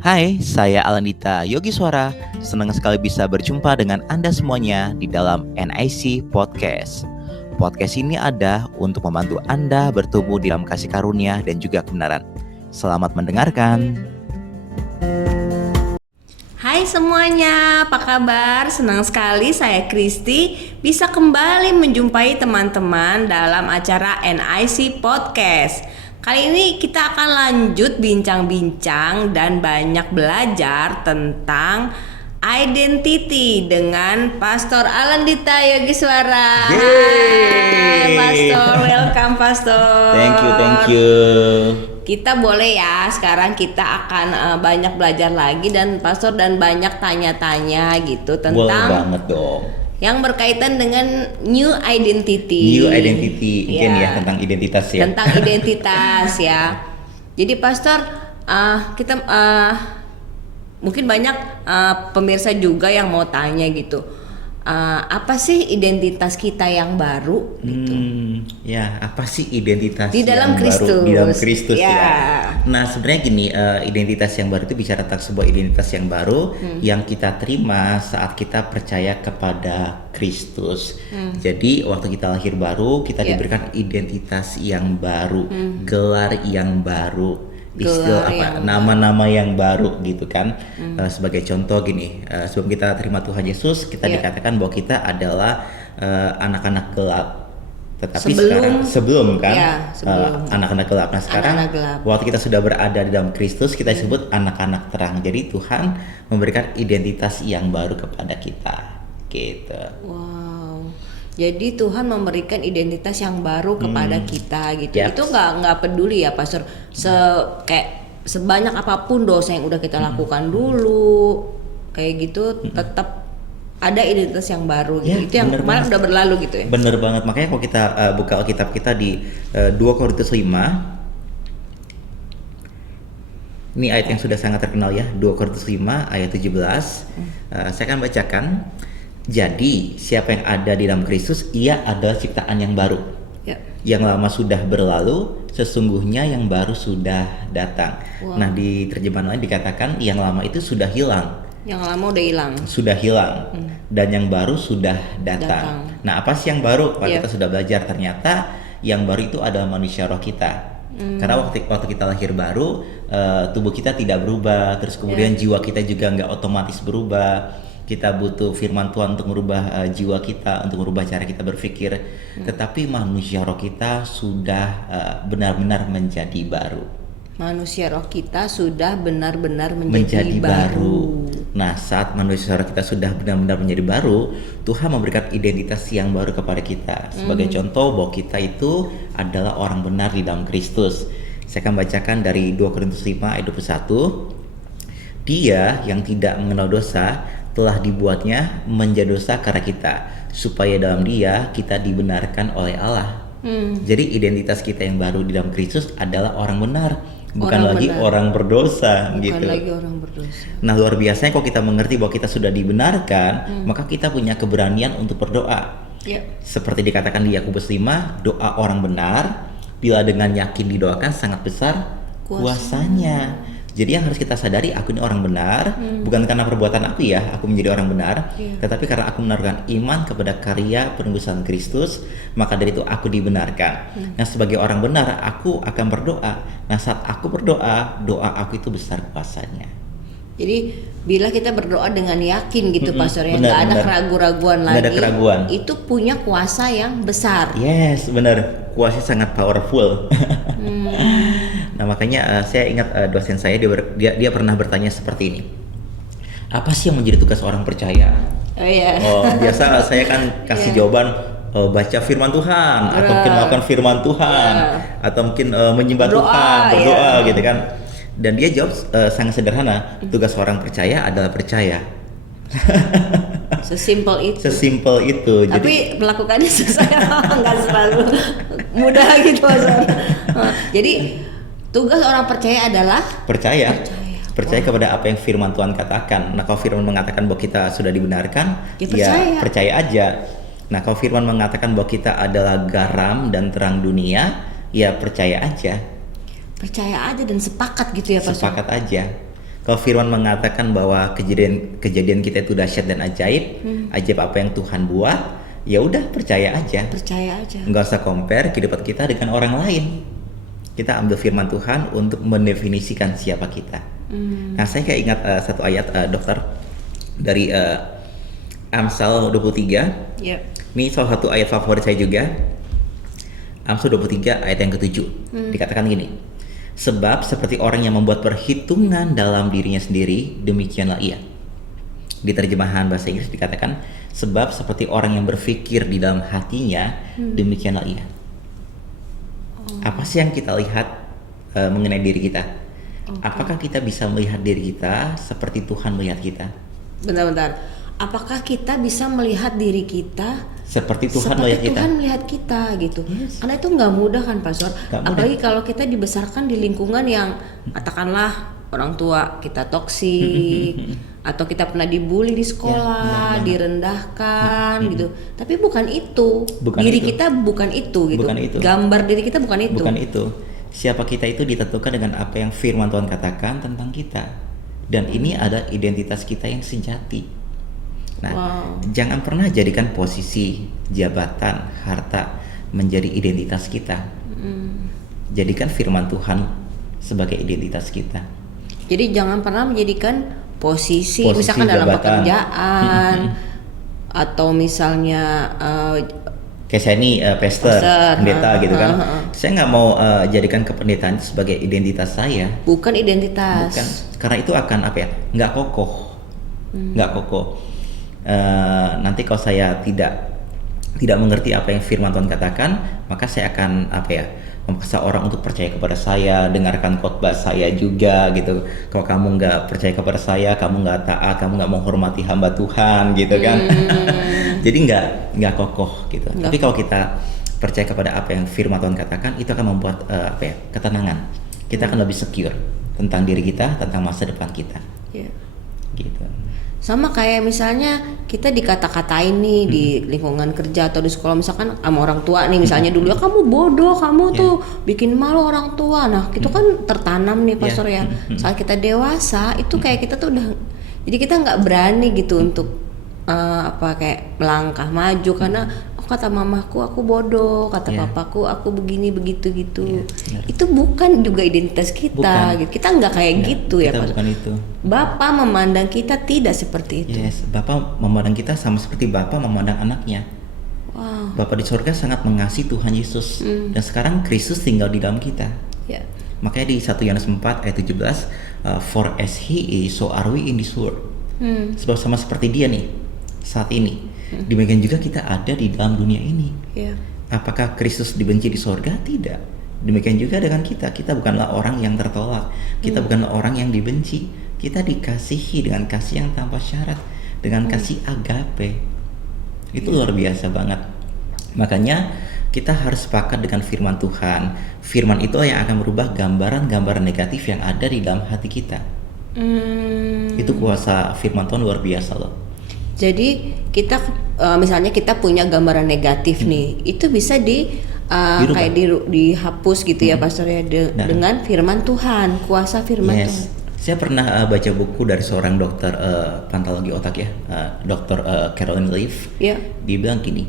Hai, saya Alandita Yogi Suara. Senang sekali bisa berjumpa dengan Anda semuanya di dalam NIC Podcast. Podcast ini ada untuk membantu Anda bertumbuh dalam kasih karunia dan juga kebenaran. Selamat mendengarkan. Hai semuanya, apa kabar? Senang sekali saya Kristi bisa kembali menjumpai teman-teman dalam acara NIC Podcast. Kali ini kita akan lanjut bincang-bincang dan banyak belajar tentang identity dengan Pastor Alandita Yogi Suara. Hai Pastor, welcome Pastor. Thank you. Kita boleh ya, sekarang kita akan banyak belajar lagi dan Pastor dan banyak tanya-tanya gitu Boleh tentang banget dong. yang berkaitan dengan new identity. New identity, mungkin ya tentang identitas ya. Tentang identitas ya. Jadi Pastor, kita mungkin banyak pemirsa juga yang mau tanya gitu. Apa sih identitas kita yang baru gitu? Ya, apa sih identitas Di dalam yang Kristus. baru di dalam Kristus Ya. ya? Nah, sebenarnya gini, identitas yang baru itu bicara tentang sebuah identitas yang baru yang kita terima saat kita percaya kepada Kristus. Jadi, waktu kita lahir baru, kita diberikan identitas yang baru, gelar yang baru. Nama-nama yang baru gitu kan. Sebagai contoh gini, sebelum kita terima Tuhan Yesus, kita dikatakan bahwa kita adalah anak-anak gelap. Tetapi sebelum anak-anak gelap. Nah sekarang waktu kita sudah berada di dalam Kristus, kita disebut anak-anak terang. Jadi Tuhan memberikan identitas yang baru kepada kita gitu. Wow. Jadi Tuhan memberikan identitas yang baru kepada kita gitu. Itu nggak peduli ya Pastor. Sebanyak apapun dosa yang udah kita lakukan dulu, kayak gitu tetap ada identitas yang baru gitu. Itu yang kemarin udah berlalu gitu ya. Bener banget. Makanya kalau kita buka Alkitab kita di 2 Korintus 5. Ini ayat yang sudah sangat terkenal ya, 2 Korintus 5 ayat 17. Saya akan bacakan. Jadi, siapa yang ada di dalam Kristus, ia adalah ciptaan yang baru. Yang lama sudah berlalu, sesungguhnya yang baru sudah datang. Nah, di terjemahan lain dikatakan yang lama itu sudah hilang. Yang lama udah hilang. Sudah hilang. Dan yang baru sudah datang. Nah, apa sih yang baru? Kalau kita sudah belajar, ternyata yang baru itu adalah manusia roh kita. Karena waktu kita lahir baru, tubuh kita tidak berubah, terus kemudian jiwa kita juga nggak otomatis berubah. Kita butuh firman Tuhan untuk merubah jiwa kita, untuk merubah cara kita berpikir. Tetapi manusia roh kita sudah benar-benar menjadi baru. Manusia roh kita sudah benar-benar menjadi baru. Nah, saat manusia roh kita sudah benar-benar menjadi baru, Tuhan memberikan identitas yang baru kepada kita. Sebagai contoh bahwa kita itu adalah orang benar di dalam Kristus. Saya akan bacakan dari 2 Korintus 5 ayat 21. Dia yang tidak mengenal dosa telah dibuatnya menjadi dosa karena kita, supaya dalam dia kita dibenarkan oleh Allah. Jadi identitas kita yang baru di dalam Kristus adalah orang benar, bukan lagi orang berdosa gitu. Bukan lagi orang berdosa. Nah, luar biasanya kalau kita mengerti bahwa kita sudah dibenarkan, maka kita punya keberanian untuk berdoa. Seperti dikatakan di Yakobus 5, doa orang benar bila dengan yakin didoakan sangat besar kuasanya. Jadi yang harus kita sadari, aku ini orang benar, bukan karena perbuatan aku ya, aku menjadi orang benar, tetapi karena aku menaruhkan iman kepada karya penebusan Kristus, maka dari itu aku dibenarkan. Nah, sebagai orang benar, aku akan berdoa. Nah, saat aku berdoa, doa aku itu besar kuasanya. Jadi bila kita berdoa dengan yakin gitu Pastor ya, nggak ada keraguan-raguan lagi. Nggak ada keraguan. Itu punya kuasa yang besar. Yes, benar. Kuasanya sangat powerful. Nah, makanya saya ingat dosen saya dia pernah bertanya seperti ini. Apa sih yang menjadi tugas orang percaya? Biasa saya kan kasih jawaban baca firman Tuhan, atau mungkin melakukan firman Tuhan, atau mungkin menyembah Tuhan, berdoa gitu kan. Dan dia jawab sangat sederhana, tugas orang percaya adalah percaya. Sesimpel itu. Jadi Tapi melakukannya susah, nggak selalu mudah gitu Pastor. Jadi tugas orang percaya adalah percaya kepada apa yang firman Tuhan katakan. Nah, kalau firman mengatakan bahwa kita sudah dibenarkan, ya percaya aja. Nah, kalau firman mengatakan bahwa kita adalah garam dan terang dunia, ya percaya aja. Percaya aja dan sepakat gitu ya Pak. Sepakat aja. Kalau firman mengatakan bahwa kejadian kita itu dahsyat dan ajaib, ajaib apa yang Tuhan buat, ya udah percaya aja. Percaya aja. Nggak usah compare kehidupan kita dengan orang lain. Kita ambil firman Tuhan untuk mendefinisikan siapa kita. Nah, saya kayak ingat satu ayat dokter dari Amsal 23. Ya. Ini salah satu ayat favorit saya juga. Amsal 23 ayat yang ke-7. Dikatakan gini. Sebab seperti orang yang membuat perhitungan dalam dirinya sendiri, demikianlah ia. Di terjemahan bahasa Inggris dikatakan, sebab seperti orang yang berpikir di dalam hatinya, demikianlah ia. Apa sih yang kita lihat mengenai diri kita? Apakah kita bisa melihat diri kita seperti Tuhan melihat kita? Bentar. Apakah kita bisa melihat diri kita Seperti Tuhan seperti melihat kita? Tuhan melihat kita gitu. Yes. Karena itu nggak mudah kan, Pastor. Nggak mudah. Apalagi kalau kita dibesarkan di lingkungan yang katakanlah orang tua kita toksik atau kita pernah dibully di sekolah, benar. direndahkan gitu. Tapi bukan itu. Bukan Diri itu. kita bukan itu gitu. Bukan itu. Gambar diri kita bukan itu. Bukan itu. Siapa kita itu ditentukan dengan apa yang firman Tuhan katakan tentang kita. Dan ini ada identitas kita yang sejati. Nah, jangan pernah jadikan posisi, jabatan, harta menjadi identitas kita. Jadikan firman Tuhan sebagai identitas kita. Jadi jangan pernah menjadikan posisi misalkan dalam jabatan. pekerjaan atau misalnya Kayak saya ini pastor, pendeta gitu kan. Saya nggak mau jadikan kependetaan itu sebagai identitas saya. bukan identitas. Bukan, karena itu akan apa ya? Nggak kokoh, nggak kokoh. Nanti kalau saya tidak mengerti apa yang firman Tuhan katakan, maka saya akan apa ya? Memaksa orang untuk percaya kepada saya, dengarkan khotbah saya juga gitu. Kalau kamu nggak percaya kepada saya, kamu nggak taat, kamu nggak menghormati hamba Tuhan gitu kan. Jadi nggak kokoh gitu. Tapi kalau kita percaya kepada apa yang firman Tuhan katakan, itu akan membuat apa ya? Ketenangan. Kita akan lebih secure tentang diri kita, tentang masa depan kita. Ya. Gitu. Sama kayak misalnya kita dikata-katain nih di lingkungan kerja atau di sekolah misalkan sama orang tua nih misalnya dulu ya kamu bodoh, kamu tuh bikin malu orang tua. Nah, itu kan tertanam nih Pastor ya. Saat kita dewasa itu kayak kita tuh udah jadi kita nggak berani gitu untuk apa kayak melangkah maju karena kata mamaku aku bodoh, kata papaku aku begini begitu gitu. Itu bukan juga identitas kita. Gitu. Kita nggak kayak gitu ya Kita Pastor. bukan itu. Bapak memandang kita tidak seperti itu. Yes, Bapak memandang kita sama seperti Bapak memandang anaknya. Wow. Bapak di surga sangat mengasihi Tuhan Yesus. Dan sekarang Kristus tinggal di dalam kita. Ya. Makanya di 1 Yohanes 4 ayat 17, for as he is, so are we in this world. Sebab sama seperti dia nih, saat ini. Demikian juga kita ada di dalam dunia ini. Ya. Apakah Kristus dibenci di surga? Tidak. Demikian juga dengan kita. Kita bukanlah orang yang tertolak. Kita bukanlah orang yang dibenci. Kita dikasihi dengan kasih yang tanpa syarat, dengan kasih agape. Itu luar biasa banget. Makanya kita harus sepakat dengan firman Tuhan. Firman itu yang akan merubah gambaran-gambaran negatif yang ada di dalam hati kita. Itu kuasa firman Tuhan luar biasa loh. Jadi kita misalnya kita punya gambaran negatif nih, itu bisa kayak dihapus gitu ya Pastor ya dengan firman Tuhan, kuasa firman Tuhan. Saya pernah baca buku dari seorang dokter patologi otak ya, Dr. Caroline Leaf. Ya. Dia bilang gini,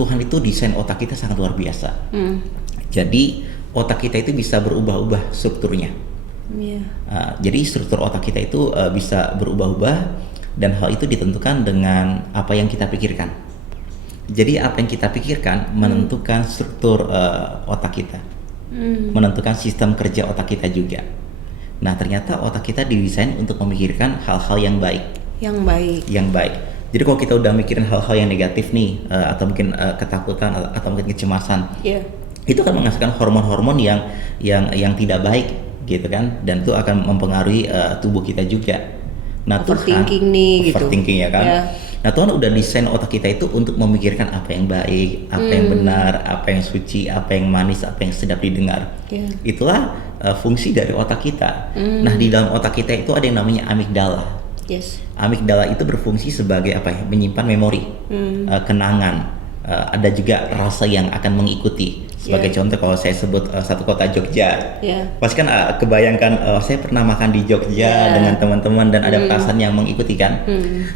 Tuhan itu desain otak kita sangat luar biasa. Jadi otak kita itu bisa berubah-ubah strukturnya. Jadi struktur otak kita itu bisa berubah-ubah. Dan hal itu ditentukan dengan apa yang kita pikirkan. Jadi apa yang kita pikirkan menentukan struktur otak kita, menentukan sistem kerja otak kita juga. Nah ternyata otak kita didesain untuk memikirkan hal-hal yang baik. Yang baik. Jadi kalau kita udah mikirin hal-hal yang negatif nih, atau mungkin ketakutan atau mungkin kecemasan, itu akan menghasilkan hormon-hormon yang tidak baik, gitu kan? Dan itu akan mempengaruhi tubuh kita juga. Nah, overthinking ya kan. Nah Tuhan udah desain otak kita itu untuk memikirkan apa yang baik, apa yang benar, apa yang suci, apa yang manis, apa yang sedap didengar. Itulah fungsi dari otak kita. Nah di dalam otak kita itu ada yang namanya amigdala. Amigdala itu berfungsi sebagai apa ya? Menyimpan memori, kenangan. Ada juga rasa yang akan mengikuti Sebagai contoh kalau saya sebut satu kota Jogja, pasti kan kebayangkan saya pernah makan di Jogja dengan teman-teman dan ada perasaan yang mengikuti kan.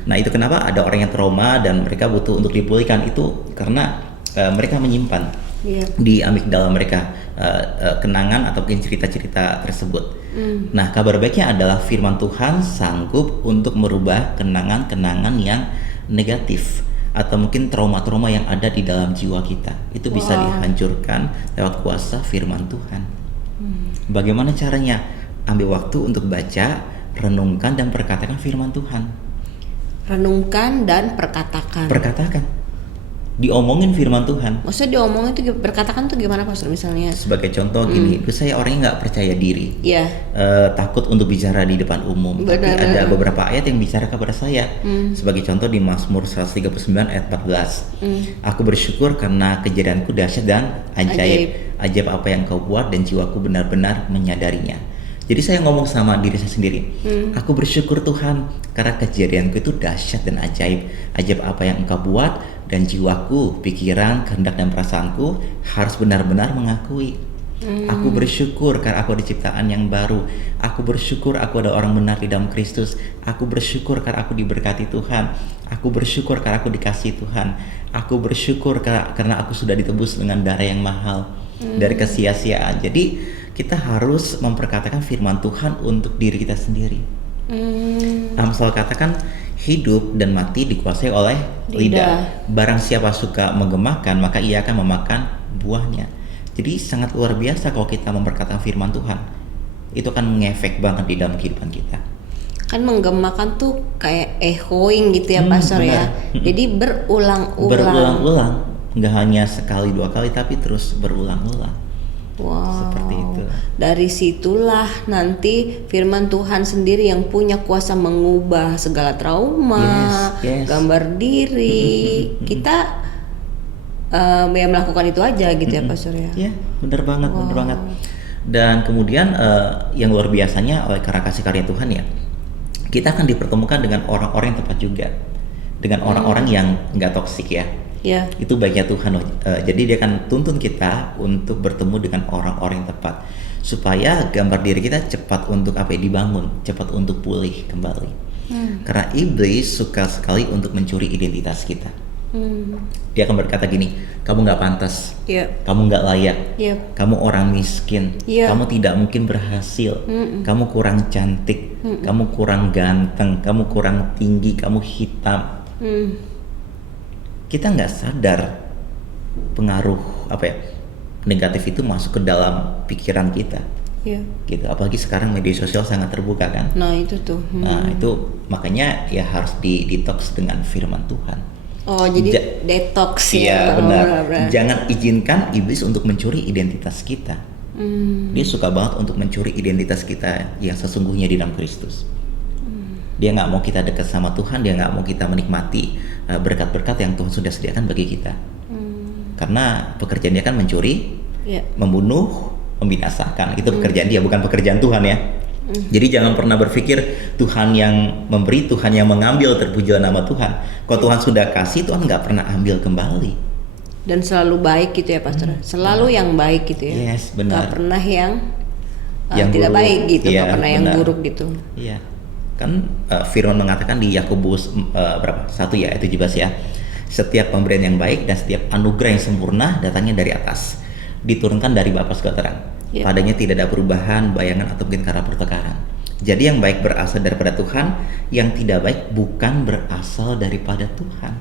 Nah itu kenapa ada orang yang trauma dan mereka butuh untuk dipulihkan itu karena mereka menyimpan di amigdala mereka kenangan ataupun cerita-cerita tersebut. Nah kabar baiknya adalah firman Tuhan sanggup untuk merubah kenangan-kenangan yang negatif atau mungkin trauma-trauma yang ada di dalam jiwa kita. Itu bisa dihancurkan lewat kuasa firman Tuhan. Bagaimana caranya? Ambil waktu untuk baca, renungkan dan perkatakan firman Tuhan. Renungkan dan perkatakan. Diomongin firman Tuhan. Maksudnya diomongin itu berkatakan tuh gimana Pastor misalnya? Sebagai contoh gini, saya orangnya nggak percaya diri, takut untuk bicara di depan umum. Tapi ada beberapa ayat yang bicara kepada saya. Sebagai contoh di Mazmur 139 ayat 14. Aku bersyukur karena kejadianku dahsyat dan ajaib. Ajaib apa yang kau buat dan jiwaku benar-benar menyadarinya. Jadi saya ngomong sama diri saya sendiri. Aku bersyukur Tuhan karena kejadianku itu dahsyat dan ajaib. Ajaib apa yang engkau buat dan jiwaku, pikiran, kehendak dan perasaanku harus benar-benar mengakui. Aku bersyukur karena aku ada ciptaan yang baru. Aku bersyukur aku ada orang benar di dalam Kristus. Aku bersyukur karena aku diberkati Tuhan. Aku bersyukur karena aku dikasihi Tuhan. Aku bersyukur karena aku sudah ditebus dengan darah yang mahal dari kesia-siaan. Jadi kita harus memperkatakan firman Tuhan untuk diri kita sendiri. Amsal katakan hidup dan mati dikuasai oleh lidah. Barang siapa suka menggemakan maka ia akan memakan buahnya. Jadi sangat luar biasa kalau kita memperkatakan firman Tuhan. Itu akan mengefek banget di dalam kehidupan kita. Kan menggemakan tuh kayak echoing gitu ya Pastor ya. Jadi berulang-ulang. Nggak hanya sekali dua kali tapi terus berulang-ulang. Wow. Seperti itu. Dari situlah nanti firman Tuhan sendiri yang punya kuasa mengubah segala trauma, gambar diri. Kita ya melakukan itu aja gitu ya Pastor ya. Iya, benar banget. Dan kemudian yang luar biasanya oleh karena kasih karunia Tuhan ya, kita akan dipertemukan dengan orang-orang yang tepat juga, dengan orang-orang yang nggak toksik ya. Itu baiknya Tuhan. Jadi dia akan tuntun kita untuk bertemu dengan orang-orang yang tepat supaya gambar diri kita cepat untuk dibangun, cepat untuk pulih kembali. Karena iblis suka sekali untuk mencuri identitas kita. Dia akan berkata gini, kamu nggak pantas, kamu nggak layak, kamu orang miskin, kamu tidak mungkin berhasil, kamu kurang cantik, kamu kurang ganteng, kamu kurang tinggi, kamu hitam. Kita nggak sadar pengaruh negatif itu masuk ke dalam pikiran kita. Gitu. Apalagi sekarang media sosial sangat terbuka kan. Nah itu tuh. Nah itu makanya ya harus detox dengan firman Tuhan. Oh jadi detox ya. Iya benar. Jangan izinkan iblis untuk mencuri identitas kita. Dia suka banget untuk mencuri identitas kita yang sesungguhnya di dalam Kristus. Dia nggak mau kita dekat sama Tuhan, dia nggak mau kita menikmati berkat-berkat yang Tuhan sudah sediakan bagi kita. Karena pekerjaan dia kan mencuri, membunuh, membinasakan. Itu pekerjaan dia, bukan pekerjaan Tuhan ya. Jadi jangan pernah berpikir Tuhan yang memberi, Tuhan yang mengambil, terpujilah nama Tuhan. Kalau Tuhan sudah kasih, Tuhan nggak pernah ambil kembali. Dan selalu baik gitu ya Pastor. Selalu yang baik gitu ya. Yes, benar. Gak pernah yang tidak buruk, baik gitu, gak pernah yang buruk gitu. Iya. Kan firman mengatakan di Yakobus 1 ya ayat 17 ya, setiap pemberian yang baik dan setiap anugerah yang sempurna datangnya dari atas, diturunkan dari Bapa segala terang. Padanya tidak ada perubahan, bayangan atau mungkin karena pertengkaran. Jadi yang baik berasal daripada Tuhan, yang tidak baik bukan berasal daripada Tuhan.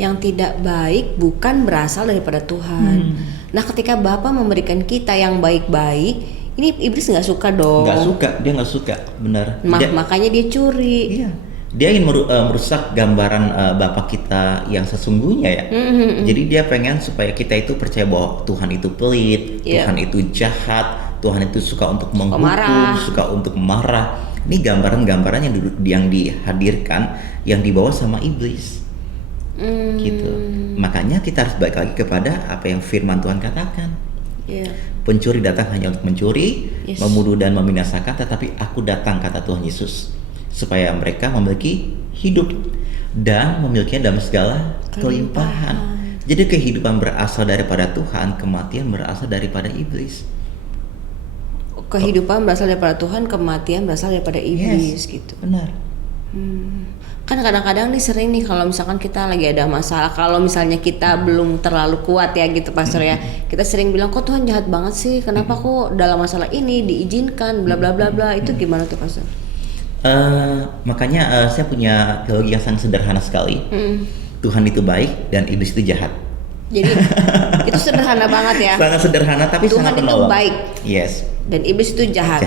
Yang tidak baik bukan berasal daripada Tuhan. Nah ketika Bapa memberikan kita yang baik-baik, ini iblis nggak suka dong. Dia nggak suka, benar. Makanya dia curi. Iya, dia ingin merusak gambaran Bapa kita yang sesungguhnya ya. Jadi dia pengen supaya kita itu percaya bahwa Tuhan itu pelit, Tuhan itu jahat, Tuhan itu suka untuk menghukum, suka untuk marah. Ini gambaran-gambaran yang dihadirkan, yang dibawa sama iblis. Gitu. Makanya kita harus balik lagi kepada apa yang firman Tuhan katakan. Pencuri datang hanya untuk mencuri, membunuh dan membinasakan, tetapi aku datang, kata Tuhan Yesus, supaya mereka memiliki hidup dan memilikinya dalam segala kelimpahan. Jadi kehidupan berasal daripada Tuhan, kematian berasal daripada iblis. Kehidupan berasal daripada Tuhan, kematian berasal daripada iblis gitu. Benar. Kan kadang-kadang nih sering nih kalau misalkan kita lagi ada masalah, kalau misalnya kita belum terlalu kuat ya gitu Pastor ya, kita sering bilang kok Tuhan jahat banget sih, kenapa kok dalam masalah ini diizinkan bla bla bla bla. Itu gimana tuh Pastor? Makanya saya punya teologi yang sangat sederhana sekali. Tuhan itu baik dan iblis itu jahat. Jadi itu sederhana banget ya. Sangat sederhana tapi Tuhan sangat itu menolong. baik. Yes. Dan iblis itu jahat.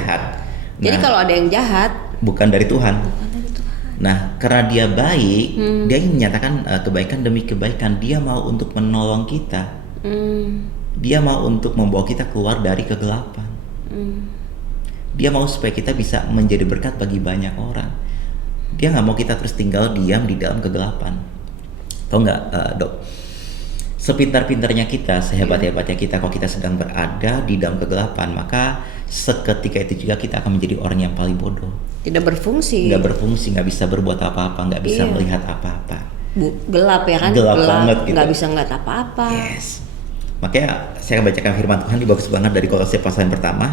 Jadi Nah, kalau ada yang jahat, bukan dari Tuhan. bukan dari Tuhan. Nah, karena dia baik, dia ingin menyatakan kebaikan demi kebaikan. Dia mau untuk menolong kita. Dia mau untuk membawa kita keluar dari kegelapan. Dia mau supaya kita bisa menjadi berkat bagi banyak orang. Dia nggak mau kita terus tinggal diam di dalam kegelapan. Tahu nggak, Dok? Sepintar-pintarnya kita, sehebat-hebatnya kita, kalau kita sedang berada di dalam kegelapan, maka seketika itu juga kita akan menjadi orang yang paling bodoh. Tidak berfungsi. Nggak berfungsi, nggak bisa berbuat apa-apa, nggak bisa melihat apa-apa. Gelap ya kan? Gelap banget gitu. Nggak bisa ngeliat apa-apa. Yes. Makanya saya akan bacakan firman Tuhan, ini bagus banget dari Kolose pasal yang pertama.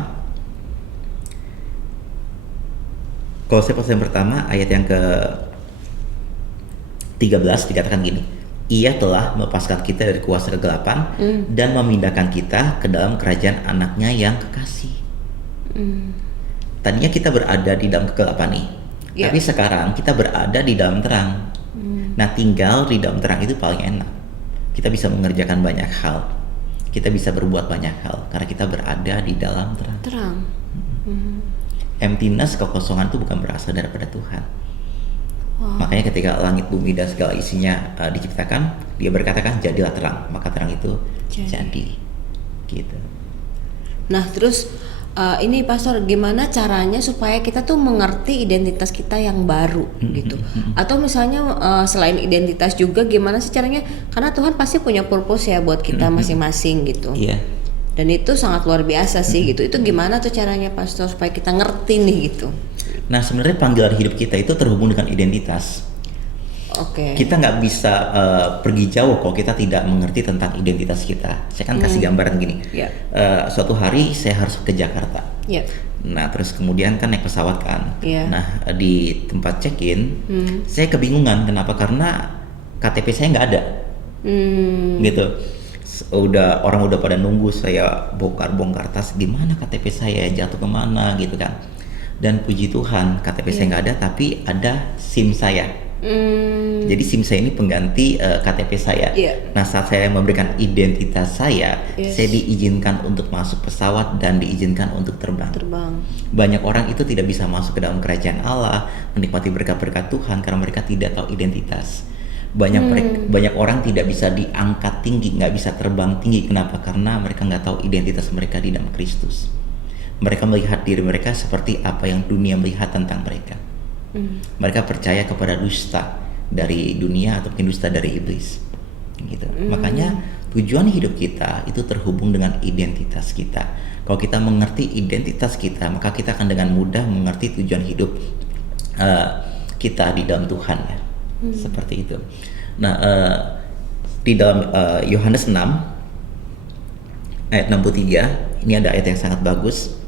Kolose pasal yang pertama ayat yang ke 13 dikatakan gini. Ia telah melepaskan kita dari kuasa kegelapan dan memindahkan kita ke dalam kerajaan anaknya yang kekasih. Tadinya kita berada di dalam kegelapan nih, tapi sekarang kita berada di dalam terang. Nah, tinggal di dalam terang itu paling enak. Kita bisa mengerjakan banyak hal, kita bisa berbuat banyak hal karena kita berada di dalam terang. Emptiness, kekosongan itu bukan berasal daripada Tuhan. Makanya ketika langit, bumi dan segala isinya diciptakan, dia berkatakan jadilah terang, maka terang itu jadi. Gitu. Nah terus ini Pastor, gimana caranya supaya kita tuh mengerti identitas kita yang baru gitu? Atau misalnya selain identitas juga gimana sih caranya? Karena Tuhan pasti punya purpose ya buat kita masing-masing gitu. Iya. Dan itu sangat luar biasa sih gitu. Itu gimana tuh caranya Pastor supaya kita ngerti nih gitu? Nah, sebenarnya panggilan hidup kita itu terhubung dengan identitas. Oke. Kita nggak bisa pergi jauh kalau kita tidak mengerti tentang identitas kita. Saya kan kasih gambaran gini. Suatu hari saya harus ke Jakarta. Nah, terus kemudian kan naik pesawat kan. Nah, di tempat check-in saya kebingungan. Kenapa? Karena KTP saya nggak ada. Gitu. Orang udah pada nunggu saya bongkar tas, gimana KTP saya jatuh kemana gitu kan. Dan puji Tuhan KTP saya nggak ada, tapi ada SIM saya. Jadi SIM saya ini pengganti KTP saya. Nah, saat saya memberikan identitas saya diizinkan untuk masuk pesawat dan diizinkan untuk terbang. Banyak orang itu tidak bisa masuk ke dalam kerajaan Allah, menikmati berkat-berkat Tuhan karena mereka tidak tahu identitas. Banyak orang tidak bisa diangkat tinggi, nggak bisa terbang tinggi. Kenapa? Karena mereka nggak tahu identitas mereka di dalam Kristus. Mereka melihat diri mereka seperti apa yang dunia melihat tentang mereka. Mereka percaya kepada dusta dari dunia atau dusta dari iblis. Gitu. Makanya tujuan hidup kita itu terhubung dengan identitas kita. Kalau kita mengerti identitas kita, maka kita akan dengan mudah mengerti tujuan hidup kita di dalam Tuhan ya. Seperti itu. Nah, di dalam Yohanes 6 ayat 63 ini ada ayat yang sangat bagus.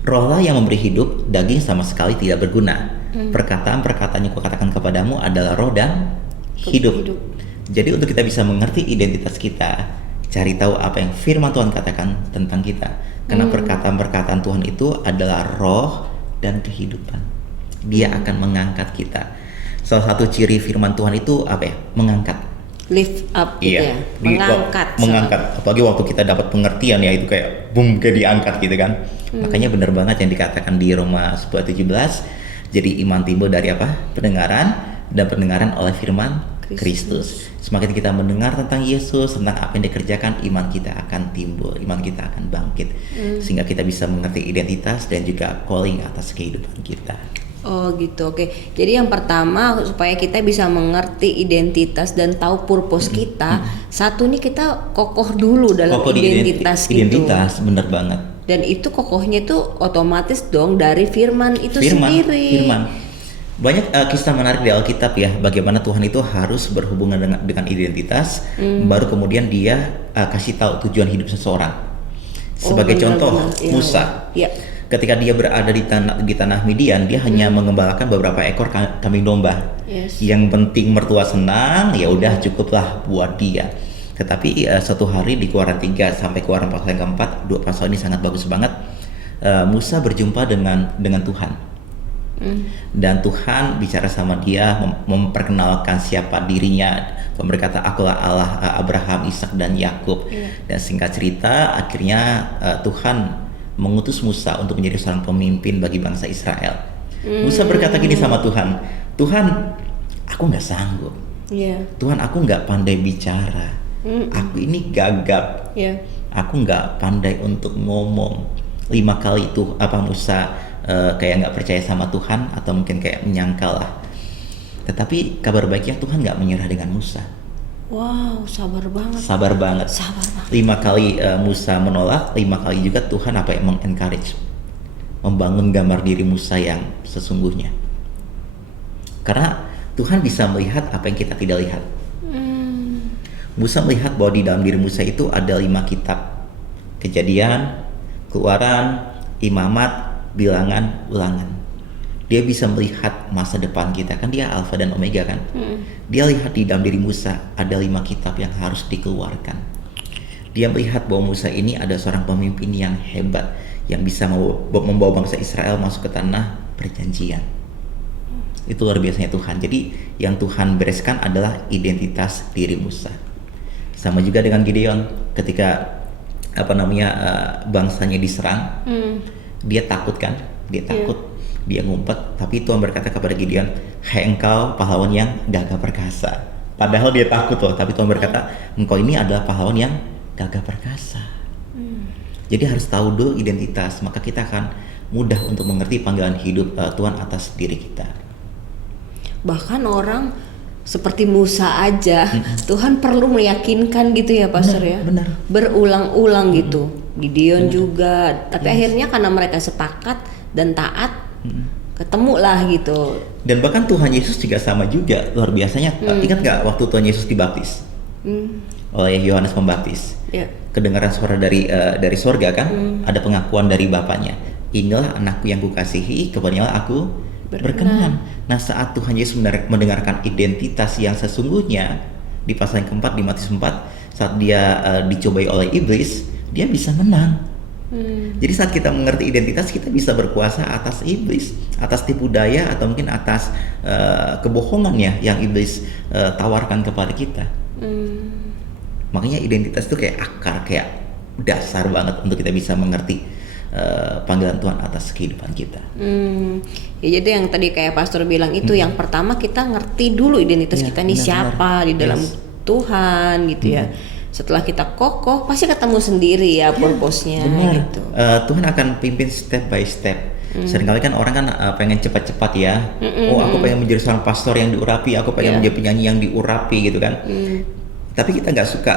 Rohlah yang memberi hidup, daging sama sekali tidak berguna. Perkataan-perkataan yang kukatakan kepadamu adalah roh dan hidup. Jadi untuk kita bisa mengerti identitas kita, cari tahu apa yang firman Tuhan katakan tentang kita. Karena perkataan-perkataan Tuhan itu adalah roh dan kehidupan. Dia akan mengangkat kita. Salah satu ciri firman Tuhan itu apa ya? Mengangkat. Lift up gitu ya. Mengangkat. Apalagi waktu kita dapat pengertian ya, itu kayak boom, kayak diangkat gitu kan. Makanya benar banget yang dikatakan di Roma 10:17. Jadi iman timbul dari apa? Pendengaran, dan pendengaran oleh firman Kristus. Semakin kita mendengar tentang Yesus, tentang apa yang dikerjakan, iman kita akan timbul, iman kita akan bangkit. Sehingga kita bisa mengerti identitas dan juga calling atas kehidupan kita. Oh gitu, oke. Jadi yang pertama supaya kita bisa mengerti identitas dan tahu purpose kita, satu nih kita kokoh dulu dalam identitas gitu. Identitas, bener banget. Dan itu kokohnya tuh otomatis dong dari firman itu sendiri. Firman. Banyak kisah menarik di Alkitab ya, bagaimana Tuhan itu harus berhubungan dengan identitas, baru kemudian dia kasih tahu tujuan hidup seseorang. Sebagai contoh, benar. Musa. Ya. Ketika dia berada di tanah Midian, dia hanya mengembalakan beberapa ekor kambing domba. Yes. Yang penting mertua senang, ya udah cukuplah buat dia. Tetapi suatu hari di Keluaran 3 sampai Keluaran pasal yang keempat, dua pasal ini sangat bagus banget. Musa berjumpa dengan Tuhan. Dan Tuhan bicara sama dia, memperkenalkan siapa dirinya. Tuhan berkata, akulah Allah Abraham, Ishak dan Yakub. Dan singkat cerita, akhirnya Tuhan mengutus Musa untuk menjadi seorang pemimpin bagi bangsa Israel. Musa berkata gini sama Tuhan, Tuhan, aku nggak sanggup. Tuhan, aku nggak pandai bicara. Aku ini gagap. Aku nggak pandai untuk ngomong. 5 kali itu Musa kayak nggak percaya sama Tuhan, atau mungkin kayak menyangkal lah. Tetapi kabar baiknya Tuhan nggak menyerah dengan Musa. Wow, sabar banget. Sabar banget. 5 kali Musa menolak, 5 kali juga Tuhan mengencourage, membangun gambar diri Musa yang sesungguhnya. Karena Tuhan bisa melihat apa yang kita tidak lihat. Musa melihat bahwa di dalam diri Musa itu ada 5 kitab: Kejadian, Keluaran, Imamat, Bilangan, Ulangan. Dia bisa melihat masa depan kita, kan dia Alfa dan Omega kan. Dia lihat di dalam diri Musa ada 5 kitab yang harus dikeluarkan. Dia melihat bahwa Musa ini ada seorang pemimpin yang hebat, yang bisa membawa bangsa Israel masuk ke tanah perjanjian. Itu luar biasanya Tuhan. Jadi yang Tuhan bereskan adalah identitas diri Musa. Sama juga dengan Gideon, ketika bangsanya diserang, dia takut kan, dia ngumpet, tapi Tuhan berkata kepada Gideon, hai engkau pahlawan yang gagah perkasa. Padahal dia takut loh, tapi Tuhan berkata, engkau ini adalah pahlawan yang gagah perkasa. Jadi harus tahu dulu identitas, maka kita akan mudah untuk mengerti panggilan hidup Tuhan atas diri kita. Bahkan orang seperti Musa aja, Tuhan perlu meyakinkan gitu ya, Pastor, benar. Berulang-ulang gitu. Gideon juga, tapi akhirnya karena mereka sepakat dan taat, ketemulah gitu. Dan bahkan Tuhan Yesus juga sama juga, luar biasanya. Ingat gak waktu Tuhan Yesus dibaptis oleh Yohanes Pembaptis? Kedengaran suara dari sorga kan, ada pengakuan dari Bapaknya, inilah anakku yang kukasihi, kepadanya aku berkenan. Nah, saat Tuhan Yesus mendengarkan identitas yang sesungguhnya di pasal yang keempat di Matius 4, saat dia dicobai oleh iblis, dia bisa menang. Jadi saat kita mengerti identitas, kita bisa berkuasa atas iblis, atas tipu daya, atau mungkin atas kebohongannya yang iblis tawarkan kepada kita. Makanya identitas itu kayak akar, kayak dasar banget untuk kita bisa mengerti panggilan Tuhan atas kehidupan kita. Ya, jadi yang tadi kayak Pastor bilang itu, yang pertama kita ngerti dulu identitas kita nih siapa di dalam Tuhan gitu ya. Setelah kita kokoh, pasti ketemu sendiri ya purpose-nya gitu. Tuhan akan pimpin step by step. Seringkali kan orang kan pengen cepat-cepat ya. Aku pengen menjadi seorang pastor yang diurapi, aku pengen menjadi penyanyi yang diurapi gitu kan. Tapi kita nggak suka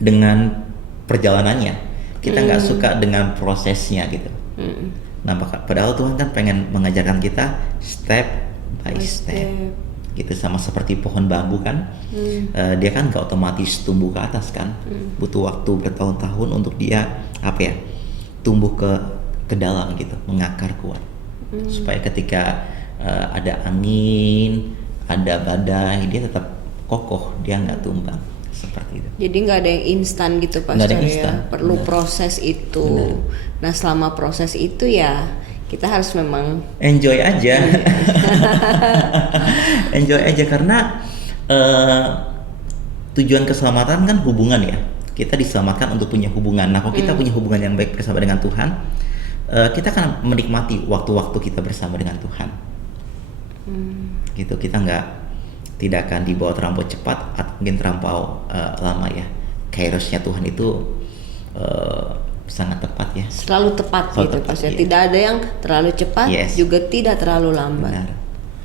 dengan perjalanannya. Kita nggak suka dengan prosesnya gitu. Nah, padahal Tuhan kan pengen mengajarkan kita step by step. Gitu, sama seperti pohon bambu kan, dia kan nggak otomatis tumbuh ke atas kan, butuh waktu bertahun-tahun untuk dia tumbuh ke dalam gitu, mengakar kuat, supaya ketika ada angin, ada badai, dia tetap kokoh, dia nggak tumbang. Seperti itu. Jadi nggak ada yang instan gitu, Pastor ya. Perlu proses itu. Nah, selama proses itu ya kita harus memang enjoy aja. Enjoy aja, karena tujuan keselamatan kan hubungan ya. Kita diselamatkan untuk punya hubungan. Nah, kalau kita punya hubungan yang baik bersama dengan Tuhan, kita akan menikmati waktu-waktu kita bersama dengan Tuhan. Gitu, kita tidak akan dibawa terlampau cepat atau mungkin terlampau lama ya. Kairosnya Tuhan itu sangat tepat ya. Selalu tepat gitu, Pastor. Tidak ada yang terlalu cepat, juga tidak terlalu lambat.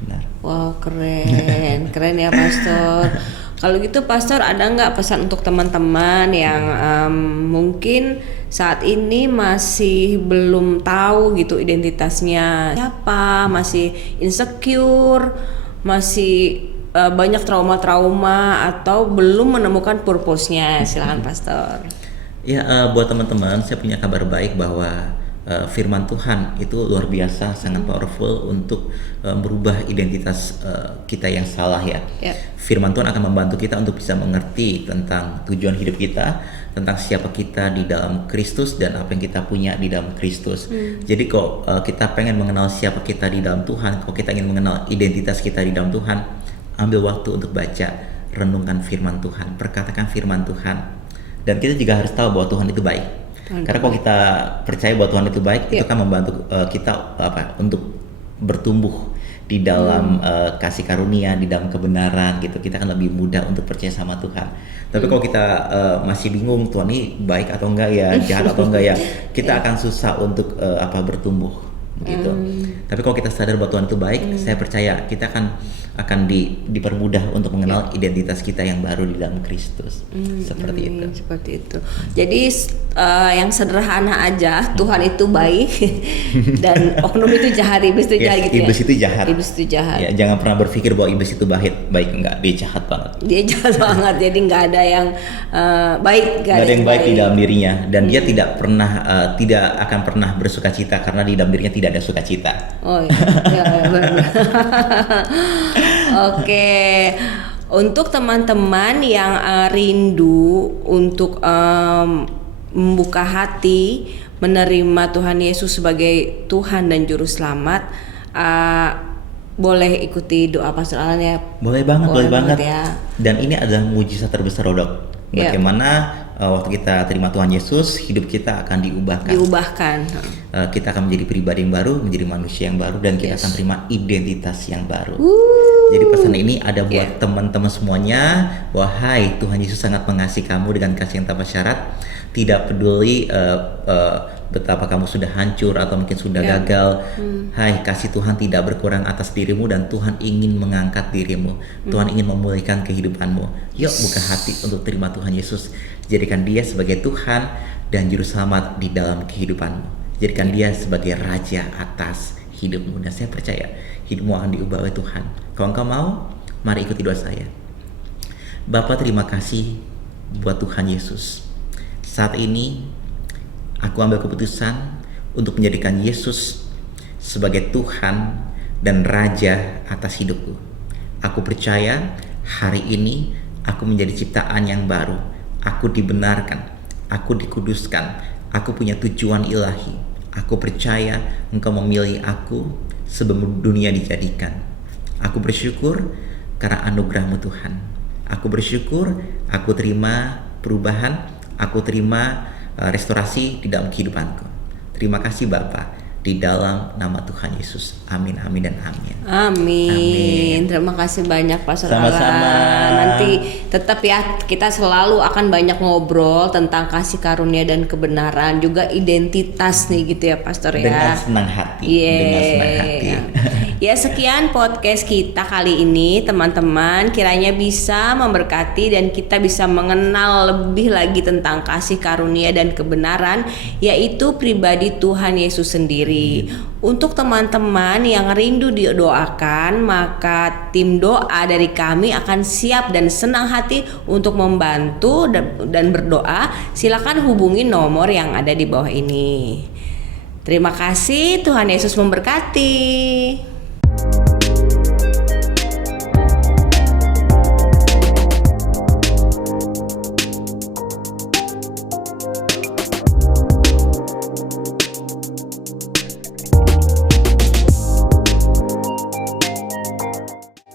Benar. Wow, keren. Keren ya, Pastor. Kalau gitu Pastor, ada nggak pesan untuk teman-teman yang mungkin saat ini masih belum tahu gitu identitasnya siapa, masih insecure, masih banyak trauma-trauma atau belum menemukan purpose-nya? Silakan Pastor. Ya, buat teman-teman, saya punya kabar baik bahwa firman Tuhan itu luar biasa, sangat powerful untuk merubah identitas kita yang salah ya. Firman Tuhan akan membantu kita untuk bisa mengerti tentang tujuan hidup kita, tentang siapa kita di dalam Kristus dan apa yang kita punya di dalam Kristus. Jadi kok kita pengen mengenal siapa kita di dalam Tuhan, kalau kita ingin mengenal identitas kita di dalam Tuhan, ambil waktu untuk baca, renungkan firman Tuhan, perkatakan firman Tuhan. Dan kita juga harus tahu bahwa Tuhan itu baik. Karena kalau kita percaya bahwa Tuhan itu baik, itu kan membantu kita untuk bertumbuh di dalam kasih karunia, di dalam kebenaran gitu. Kita akan lebih mudah untuk percaya sama Tuhan. Tapi kalau kita masih bingung Tuhan ini baik atau enggak ya, jahat atau enggak ya, kita akan susah untuk bertumbuh gitu. Tapi kalau kita sadar bahwa Tuhan itu baik, saya percaya kita akan dipermudah untuk mengenal identitas kita yang baru di dalam Kristus. Seperti itu. Seperti itu. Jadi yang sederhana aja, Tuhan itu baik dan oknum itu jahat, iblis itu jahat gitu ya. Iblis itu jahat. Iblis itu jahat. Ya, jangan pernah berpikir bahwa iblis itu baik enggak, dia jahat banget. Dia jahat banget. Jadi nggak ada yang baik, nggak ada yang baik di dalam dirinya, dan dia tidak akan pernah bersukacita karena di dalam dirinya tidak ada sukacita. Oh iya, benar. Oke, untuk teman-teman yang rindu untuk membuka hati, menerima Tuhan Yesus sebagai Tuhan dan Juru Selamat, boleh ikuti doa Pastor Alan ya? Boleh banget ya. Dan ini adalah mujizat terbesar Dok. Bagaimana waktu kita terima Tuhan Yesus, hidup kita akan diubahkan. Kita akan menjadi pribadi yang baru, menjadi manusia yang baru, dan kita akan terima identitas yang baru. Jadi pesan ini ada buat teman-teman semuanya. Wahai, Tuhan Yesus sangat mengasihi kamu dengan kasih yang tanpa syarat. Tidak peduli betapa kamu sudah hancur atau mungkin sudah gagal. Hai, kasih Tuhan tidak berkurang atas dirimu, dan Tuhan ingin mengangkat dirimu. Tuhan ingin memulihkan kehidupanmu. Yuk buka hati untuk terima Tuhan Yesus. Jadikan dia sebagai Tuhan dan Juru Selamat di dalam kehidupanmu. Jadikan dia sebagai Raja atas hidupmu. Dan saya percaya hidupmu akan diubah oleh Tuhan. Kalau engkau mau, mari ikuti doa saya. Bapa, terima kasih buat Tuhan Yesus. Saat ini aku ambil keputusan untuk menjadikan Yesus sebagai Tuhan dan Raja atas hidupku. Aku percaya hari ini aku menjadi ciptaan yang baru. Aku dibenarkan, aku dikuduskan, aku punya tujuan ilahi. Aku percaya Engkau memilih aku sebelum dunia dijadikan. Aku bersyukur karena anugerah-Mu Tuhan. Aku bersyukur, aku terima perubahan, aku terima restorasi di dalam kehidupanku. Terima kasih Bapa, di dalam nama Tuhan Yesus. Amin, amin, dan amin. Amin. Terima kasih banyak Pastor Sama-sama. Alan. Nanti tetap ya, kita selalu akan banyak ngobrol tentang kasih karunia dan kebenaran, juga identitas nih gitu ya Pastor ya. Dengan senang hati. Dengan senang hati. Ya, sekian podcast kita kali ini teman-teman, kiranya bisa memberkati dan kita bisa mengenal lebih lagi tentang kasih karunia dan kebenaran, yaitu pribadi Tuhan Yesus sendiri. Untuk teman-teman yang rindu didoakan, maka tim doa dari kami akan siap dan senang hati untuk membantu dan berdoa. Silakan hubungi nomor yang ada di bawah ini. Terima kasih, Tuhan Yesus memberkati.